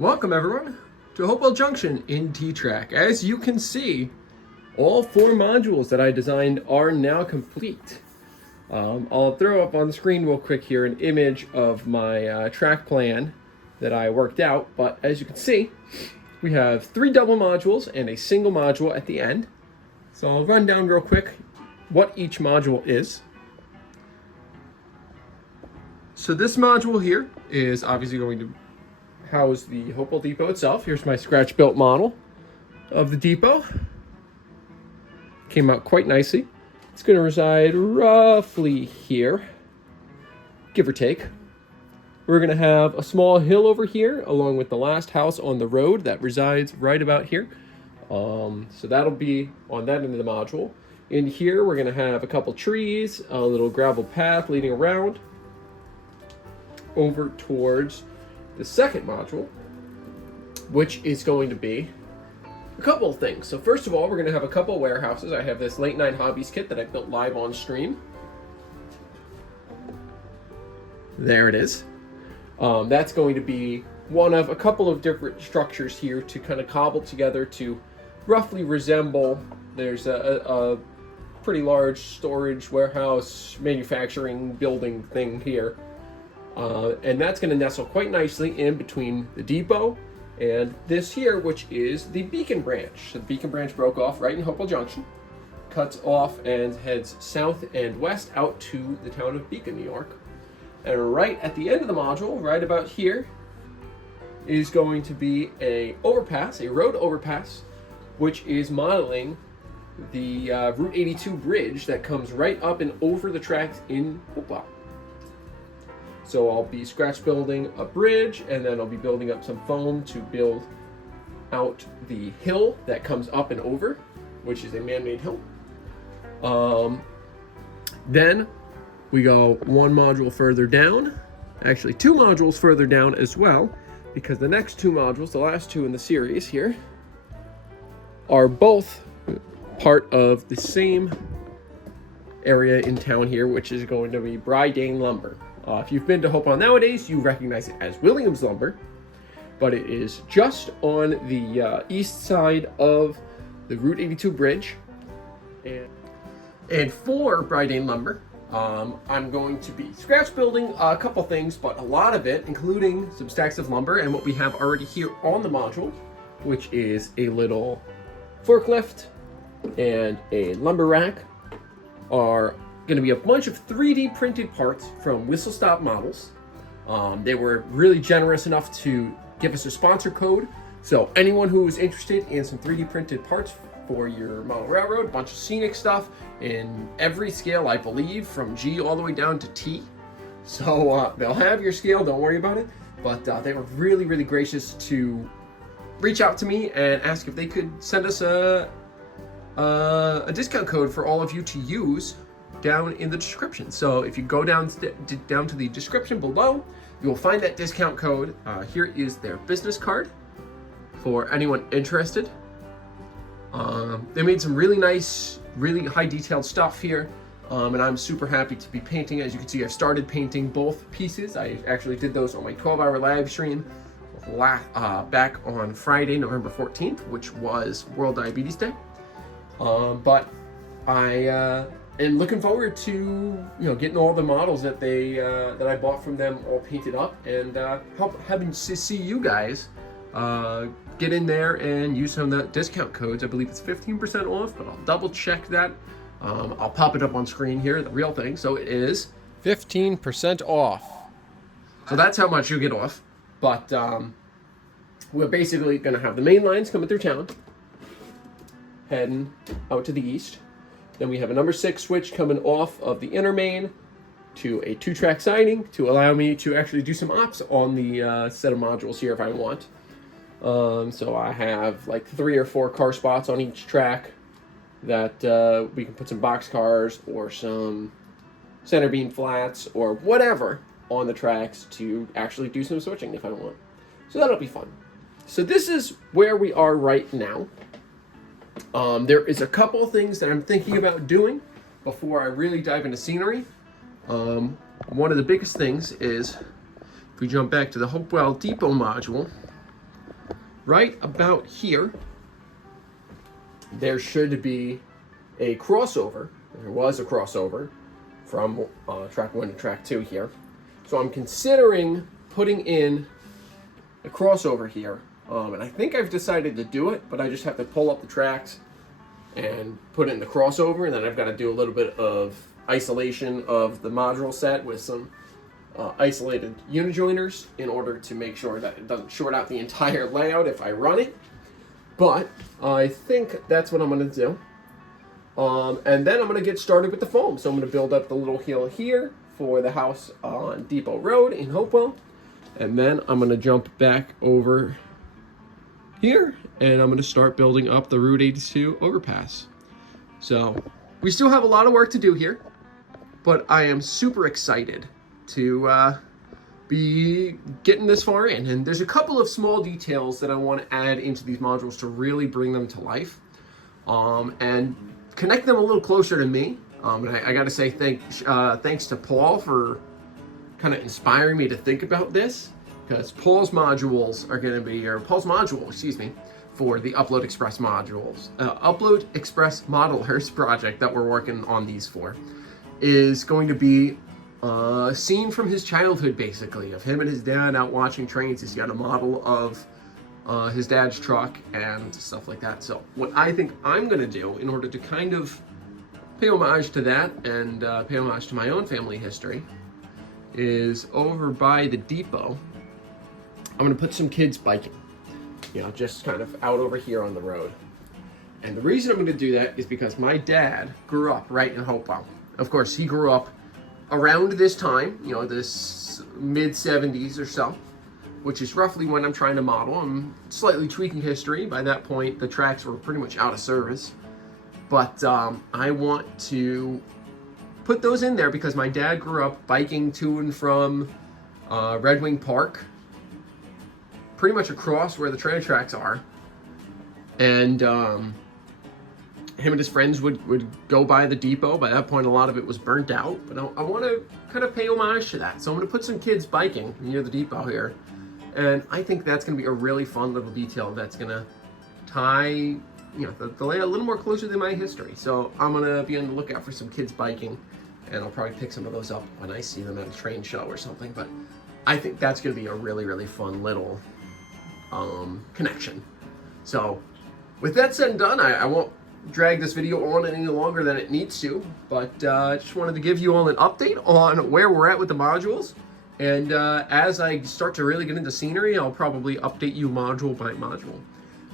Welcome everyone to Hopewell Junction in T-Trak. As you can see, all 4 modules that I designed are now complete. I'll throw up on the screen real quick here an image of my track plan that I worked out, but as you can see, we have 3 double modules and a single module at the end. So I'll run down real quick what each module is. So this module here is obviously going to house the Hopewell depot itself. Here's my scratch built model of the depot. Came out quite nicely. It's going to reside roughly here, give or take. We're going to have a small hill over here along with the last house on the road that resides right about here. So that'll be on that end of the module. In here we're going to have a couple trees, a little gravel path leading around over towards the second module, which is going to be a couple of things. So first of all, we're going to have a couple of warehouses. I have this late night hobbies kit that I built live on stream. There it is. That's going to be one of a couple of different structures here to kind of cobble together to roughly resemble. There's a pretty large storage warehouse manufacturing building thing here. And that's going to nestle quite nicely in between the depot and this here, which is the Beacon branch. So the Beacon branch broke off right in Hopewell Junction, cuts off and heads south and west out to the town of Beacon, New York. And right at the end of the module, right about here, is going to be a overpass, a road overpass, which is modeling the Route 82 bridge that comes right up and over the tracks in Hopewell. So I'll be scratch building a bridge, and then I'll be building up some foam to build out the hill that comes up and over, which is a man-made hill. Then we go 1 module further down, actually 2 modules further down as well, because the next 2 modules, the last 2 in the series here, are both part of the same area in town here, which is going to be Brydane Lumber. If you've been to Hopewell nowadays, you recognize it as Williams Lumber, but it is just on the east side of the Route 82 bridge. And for Brydane Lumber, I'm going to be scratch building a couple things, but a lot of it, including some stacks of lumber and what we have already here on the module, which is a little forklift and a lumber rack, are going to be a bunch of 3D printed parts from Whistle Stop Models. They were really generous enough to give us a sponsor code. So anyone who is interested in some 3D printed parts for your model railroad, a bunch of scenic stuff in every scale, I believe, from G all the way down to T. So they'll have your scale, don't worry about it. But they were really, really gracious to reach out to me and ask if they could send us a discount code for all of you to use down in the description. So if you go down to the description below, you will find that discount code. Here is their business card for anyone interested. They made some really nice, really high detailed stuff here, and I'm super happy to be painting. As you can see, I've started painting both pieces. I actually did those on my 12-hour live stream back on Friday, November 14th, which was World Diabetes Day. But I am looking forward to getting all the models that that I bought from them all painted up, and having to see you guys get in there and use some of the discount codes. I believe it's 15% off, but I'll double check that. I'll pop it up on screen here, the real thing. So it is 15% off. So that's how much you get off. But we're basically going to have the main lines coming through town, heading out to the east. Then we have a number 6 switch coming off of the inner main to a 2-track siding to allow me to actually do some ops on the set of modules here if I want. So I have like 3 or 4 car spots on each track that we can put some box cars or some center beam flats or whatever on the tracks to actually do some switching if I want. So that'll be fun. So this is where we are right now. There is a couple of things that I'm thinking about doing before I really dive into scenery. One of the biggest things is, if we jump back to the Hopewell Depot module, right about here, there should be a crossover. There was a crossover from track 1 to track 2 here. So I'm considering putting in a crossover here. And I think I've decided to do it, but I just have to pull up the tracks and put in the crossover, and then I've got to do a little bit of isolation of the module set with some isolated unijoiners in order to make sure that it doesn't short out the entire layout if I run it. But I think that's what I'm going to do. And then I'm going to get started with the foam. So I'm going to build up the little hill here for the house on Depot Road in Hopewell. And then I'm going to jump back over here and I'm going to start building up the Route 82 overpass. So we still have a lot of work to do here, but I am super excited to be getting this far in. And there's a couple of small details that I want to add into these modules to really bring them to life and connect them a little closer to me. And I got to say thanks to Paul for kind of inspiring me to think about this, because Paul's modules are going to be, or Paul's module, excuse me, for the Upload Express modules, Upload Express modelers project that we're working on these for, is going to be a scene from his childhood, basically, of him and his dad out watching trains. He's got a model of his dad's truck and stuff like that. So what I think I'm going to do in order to kind of pay homage to that and pay homage to my own family history is over by the depot, I'm going to put some kids biking, you know, just kind of out over here on the road. And the reason I'm going to do that is because my dad grew up right in Hopewell. Of course, he grew up around this time, you know, this mid-70s or so, which is roughly when I'm trying to model. I'm slightly tweaking history. By that point, the tracks were pretty much out of service. But I want to put those in there because my dad grew up biking to and from Red Wing Park, pretty much across where the train tracks are. And him and his friends would go by the depot. By that point, a lot of it was burnt out. But I want to kind of pay homage to that. So I'm going to put some kids biking near the depot here. And I think that's going to be a really fun little detail that's going to tie, you know, the layout a little more closer to my history. So I'm going to be on the lookout for some kids biking, and I'll probably pick some of those up when I see them at a train show or something. But I think that's going to be a really, really fun little connection. So with that said and done, I won't drag this video on any longer than it needs to, but I just wanted to give you all an update on where we're at with the modules. And as I start to really get into scenery, I'll probably update you module by module.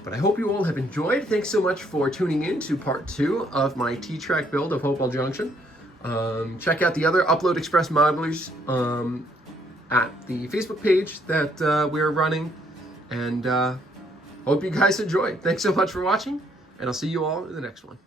But I hope you all have enjoyed. Thanks so much for tuning in to part 2 of my T-Trak build of Hopewell Junction. Check out the other Upload Express modelers at the Facebook page that we're running. And hope you guys enjoyed. Thanks so much for watching, and I'll see you all in the next one.